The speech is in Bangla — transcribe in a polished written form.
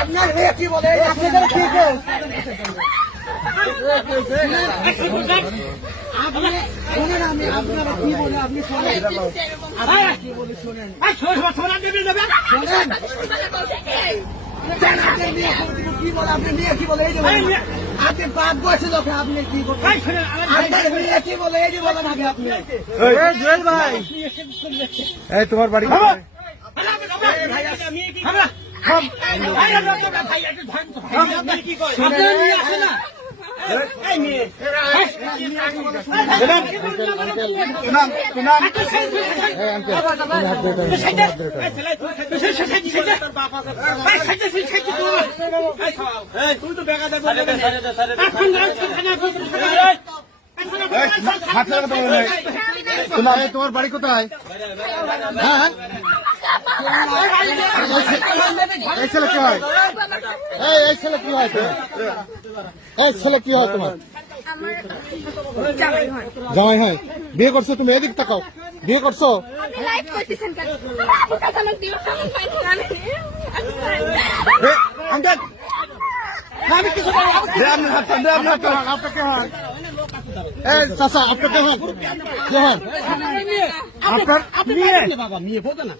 আপনার মেয়ে কি বলে আপনাদের কি শোনেন আমি আপনারা কি বলে আপনি শোনেন কি বলে শোনেন কি বলে আপনি মেয়ে কি বলে এই যে আপনি বাদ বসে লোকে আপনি কি বলেন আপনার মেয়ে কি বলে এই যে বলেন আগে আপনি জুয়েল ভাই এই তোমার বাড়ি তোমার বাড়ি কোথায়? হ্যাঁ এই ছেলে কি হয়? এই ছেলে কি হয়? এই ছেলে কি হয় তোমার? জামাই হয়। বিয়ে করছো তুমি? এদিক তাকাও। বিয়ে করছো? আপনাকে হন চাষা আপনাকে হন কে হন আপনার মেয়ে বাবা মেয়ে বলতে না